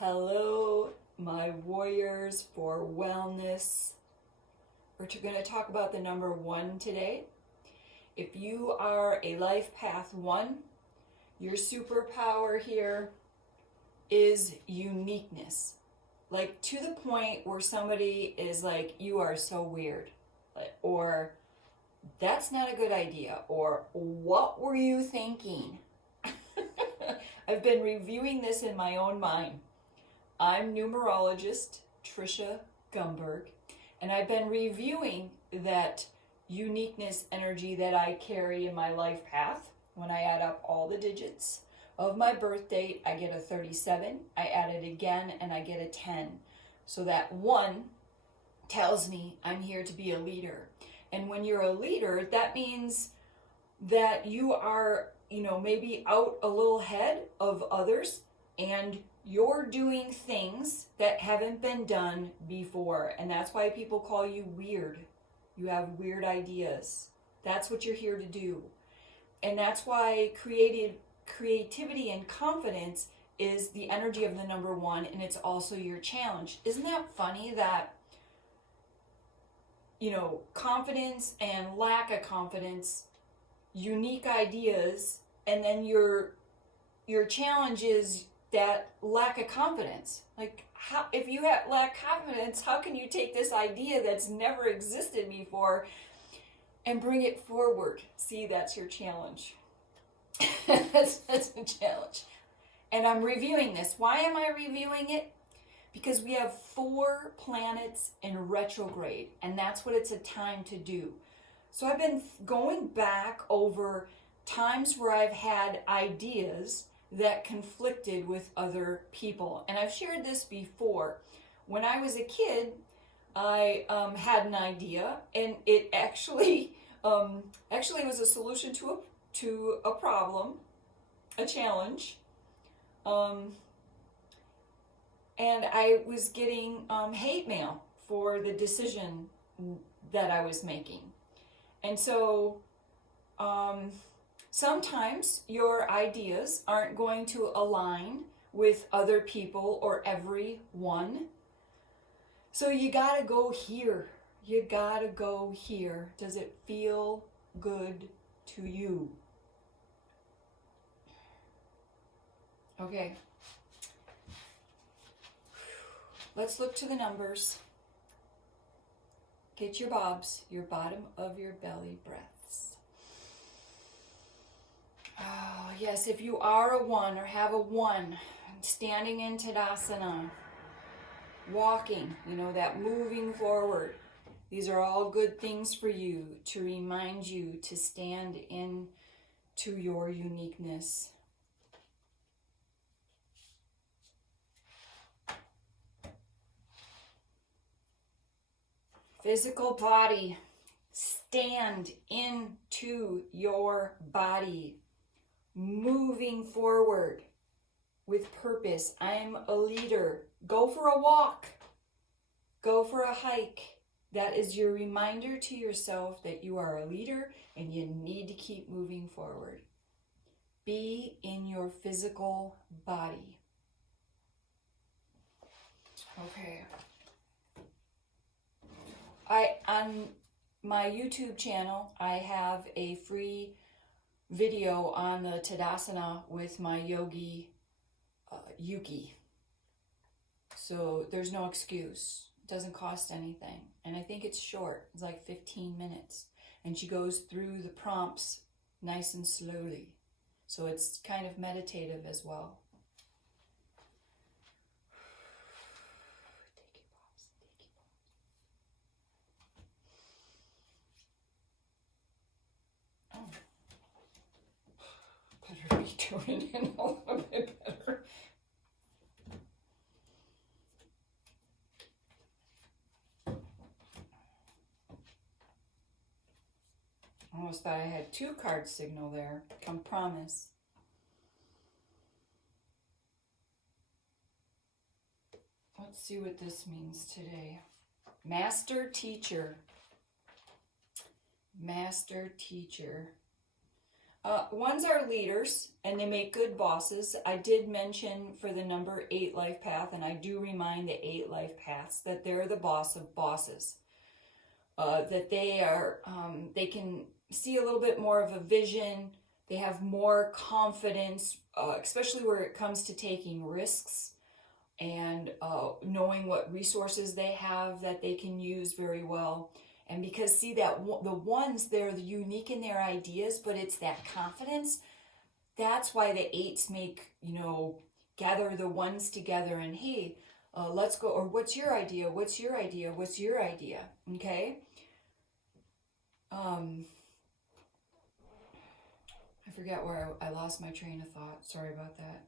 Hello, my warriors for wellness. We're going to talk about the number 1 today. If you are a life path 1, your superpower here is uniqueness. Like to the point where somebody is like, you are so weird, or that's not a good idea, or what were you thinking? I've been reviewing this in my own mind. I'm numerologist Tricia Gunberg, and I've been reviewing that uniqueness energy that I carry in my life path. When I add up all the digits of my birth date, I get a 37. I add it again and I get a 10. So that 1 tells me I'm here to be a leader. And when you're a leader, that means that you are, maybe out a little ahead of others, and you're doing things that haven't been done before. And that's why people call you weird. You have weird ideas. That's what you're here to do. And that's why creativity and confidence is the energy of the number 1, and it's also your challenge. Isn't that funny that, confidence and lack of confidence, unique ideas, and then your challenge is that lack of confidence. Like, how, if you lack confidence, how can you take this idea that's never existed before and bring it forward? See, that's your challenge. that's a challenge. And I'm reviewing this. Why am I reviewing it? Because we have 4 planets in retrograde, and that's what it's a time to do. So I've been going back over times where I've had ideas that conflicted with other people. And I've shared this before. When I was a kid, I had an idea, and it actually was a solution to a problem, a challenge. And I was getting hate mail for the decision that I was making. And so sometimes your ideas aren't going to align with other people or everyone. So you gotta go here. You gotta go here. Does it feel good to you? Okay. Let's look to the numbers. Get your bobs, your bottom of your belly breaths. Oh, yes, if you are a 1 or have a 1, standing in Tadasana, walking, that moving forward, these are all good things for you to remind you to stand into your uniqueness. Physical body, stand into your body, moving forward with purpose. I'm a leader. Go for a walk. Go for a hike. That is your reminder to yourself that you are a leader and you need to keep moving forward. Be in your physical body. Okay. On my YouTube channel, I have a free video on the Tadasana with my yogi, Yuki. So there's no excuse. It doesn't cost anything. And I think it's short. It's like 15 minutes. And she goes through the prompts nice and slowly. So it's kind of meditative as well. Better be doing it a little bit better. Almost thought I had 2 card signal there. Come promise. Let's see what this means today. Master teacher. Master teacher. Ones are leaders, and they make good bosses. I did mention for the number 8 life path, and I do remind the 8 life paths that they're the boss of bosses. That they are, they can see a little bit more of a vision. They have more confidence, especially where it comes to taking risks and knowing what resources they have that they can use very well. And because, see, that the ones, they're unique in their ideas, but it's that confidence. That's why the 8s make, gather the ones together and, hey, let's go, or what's your idea? What's your idea? What's your idea? Okay? I forget where I lost my train of thought. Sorry about that.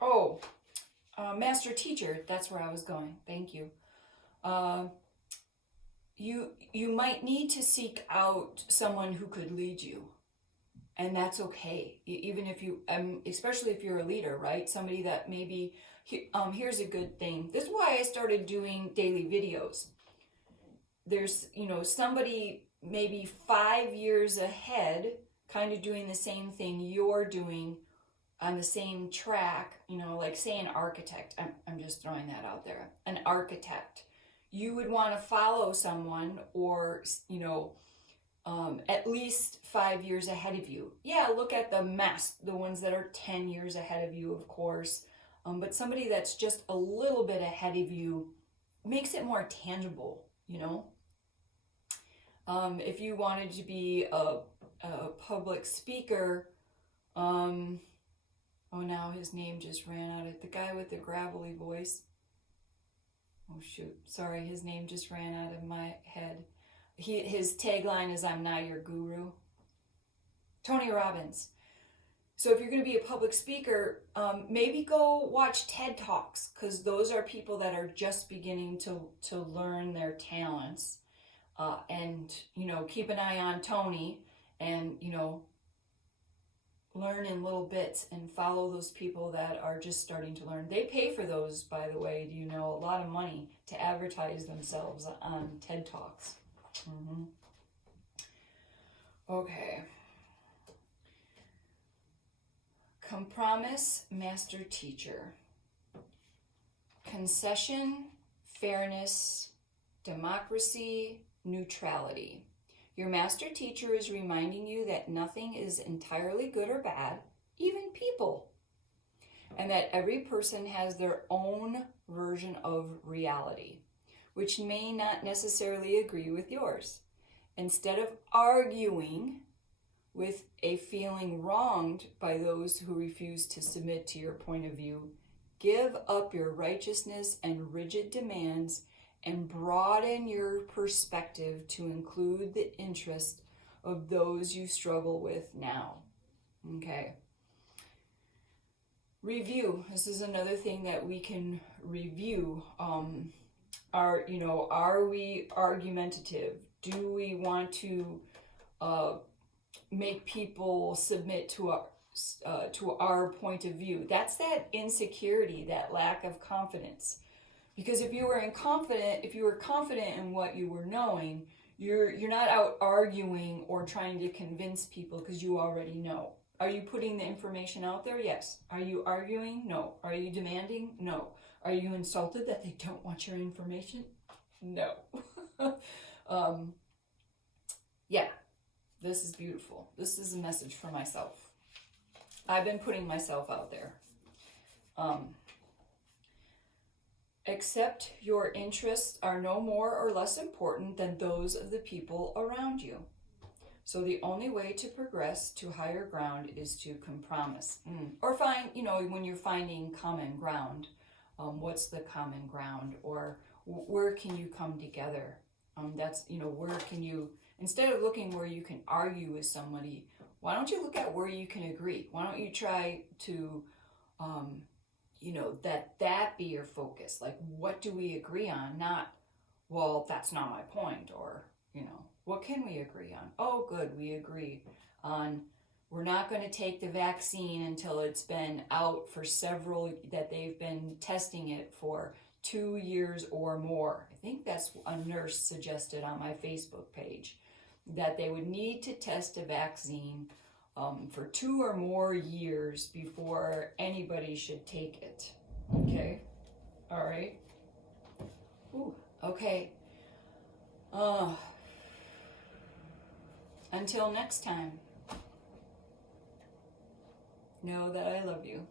Oh, master teacher, that's where I was going. Thank you. You might need to seek out someone who could lead you, and that's okay. Even if you, especially if you're a leader, right? Somebody that maybe, here's a good thing. This is why I started doing daily videos. There's, somebody maybe 5 years ahead, kind of doing the same thing you're doing, on the same track, like say an architect. I'm just throwing that out there. An architect. You would want to follow someone, or, at least 5 years ahead of you. Yeah, look at the ones that are 10 years ahead of you, of course. But somebody that's just a little bit ahead of you makes it more tangible, If you wanted to be a public speaker, oh, now his name just ran out of, the guy with the gravelly voice. Oh shoot, sorry, his name just ran out of my head. His tagline is, "I'm not your guru." Tony Robbins. So if you're going to be a public speaker, maybe go watch TED Talks, because those are people that are just beginning to learn their talents. And, keep an eye on Tony, and, learn in little bits and follow those people that are just starting to learn. They pay for those, by the way, a lot of money to advertise themselves on TED Talks. Okay. Compromise, master teacher. Concession, fairness, democracy, neutrality. Your master teacher is reminding you that nothing is entirely good or bad, even people, and that every person has their own version of reality, which may not necessarily agree with yours. Instead of arguing with a feeling wronged by those who refuse to submit to your point of view, give up your righteousness and rigid demands and broaden your perspective to include the interest of those you struggle with now. Okay. Review. This is another thing that we can review. Are we argumentative? Do we want to make people submit to our point of view? That's that insecurity, that lack of confidence. Because if you were confident in what you were knowing, you're not out arguing or trying to convince people, because you already know. Are you putting the information out there? Yes. Are you arguing? No. Are you demanding? No. Are you insulted that they don't want your information? No. Yeah, this is beautiful. This is a message for myself. I've been putting myself out there. Accept your interests are no more or less important than those of the people around you. So the only way to progress to higher ground is to compromise. Or find, when you're finding common ground, what's the common ground? Or where can you come together? That's, where can you, instead of looking where you can argue with somebody, why don't you look at where you can agree? Why don't you try to, that be your focus? Like, what do we agree on? Not, well, that's not my point, or, what can we agree on? Oh, good, we agree on we're not going to take the vaccine until it's been out for that they've been testing it for 2 years or more. I think that's a nurse suggested on my Facebook page, that they would need to test a vaccine for 2 or more years before anybody should take it. Okay? All right? Ooh, okay. Until next time, know that I love you.